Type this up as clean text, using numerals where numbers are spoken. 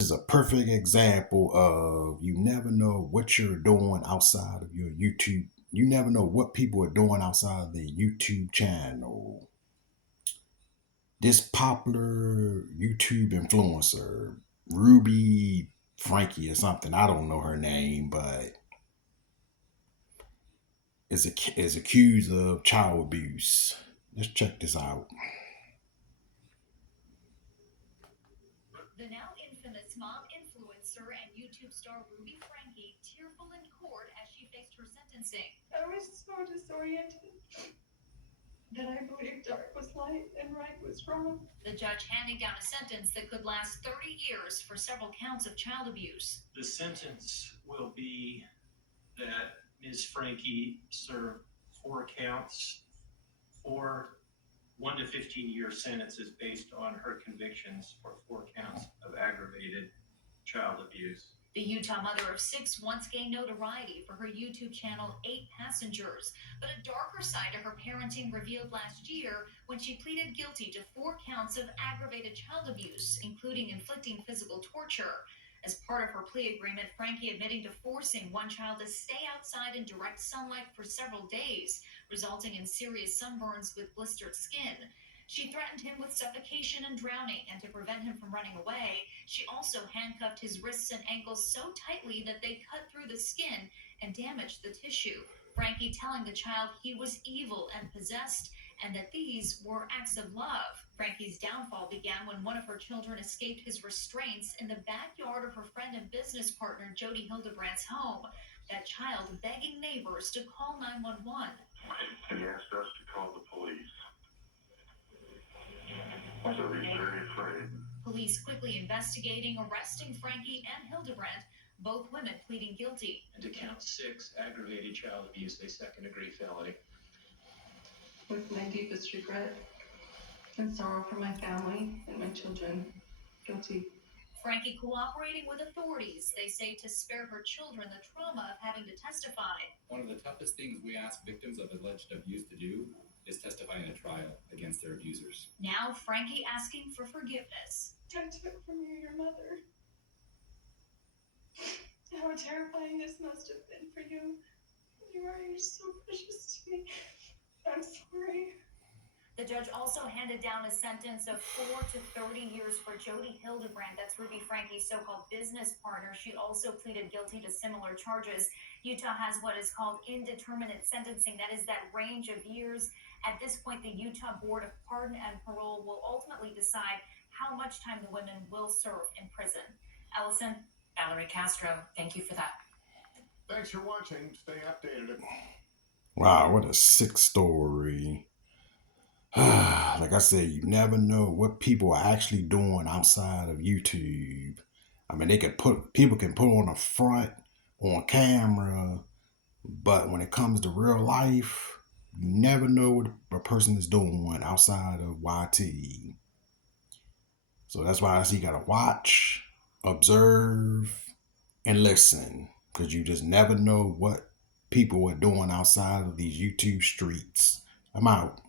Is a perfect example of you never know what you're doing outside of your YouTube. You never know what people are doing outside of their YouTube channel. This popular YouTube influencer, Ruby Frankie or something, I don't know her name, but is accused of child abuse. Let's check this out. The now infamous mom influencer and YouTube star Ruby Frankie tearful in court as she faced her sentencing. I was so disoriented that I believed dark was light and right was wrong. The judge handing down a sentence that could last 30 years for several counts of child abuse. The sentence will be that Ms. Frankie served 4 counts, 1 to 15-year sentences based on her convictions for 4 counts of aggravated child abuse. The Utah mother of 6 once gained notoriety for her YouTube channel 8 Passengers, but a darker side to her parenting revealed last year when she pleaded guilty to 4 counts of aggravated child abuse, including inflicting physical torture. As part of her plea agreement, Frankie admitting to forcing one child to stay outside in direct sunlight for several days, resulting in serious sunburns with blistered skin. She threatened him with suffocation and drowning, and to prevent him from running away, she also handcuffed his wrists and ankles so tightly that they cut through the skin and damaged the tissue. Frankie telling the child he was evil and possessed, and that these were acts of love. Frankie's downfall began when one of her children escaped his restraints in the backyard of her friend and business partner Jody Hildebrandt's home. That child begging neighbors to call 911. He asked us to call the police. So he's very afraid. Police quickly investigating, arresting Frankie and Hildebrandt, both women pleading guilty. And to count 6, aggravated child abuse, a second-degree felony. With my deepest regret and sorrow for my family and my children, guilty. Frankie cooperating with authorities, they say, to spare her children the trauma of having to testify. One of the toughest things we ask victims of alleged abuse to do is testify in a trial against their abusers. Now Frankie asking for forgiveness. I took from you your mother. How terrifying this must have been for you. You're so precious to me. I'm sorry. The judge also handed down a sentence of 4 to 30 years for Jody Hildebrandt, that's Ruby Frankie's so-called business partner. She also pleaded guilty to similar charges. Utah has what is called indeterminate sentencing. That is that range of years. At this point, the Utah Board of Pardon and Parole will ultimately decide how much time the women will serve in prison. Allison? Valerie Castro, thank you for that. Thanks for watching. Stay updated. Wow, what a sick story. Like I said, you never know what people are actually doing outside of YouTube. I mean, people can put on a front on camera, but when it comes to real life, you never know what a person is doing outside of YT. So that's why I say you gotta watch, observe, and listen, because you just never know what people are doing outside of these YouTube streets. I'm out.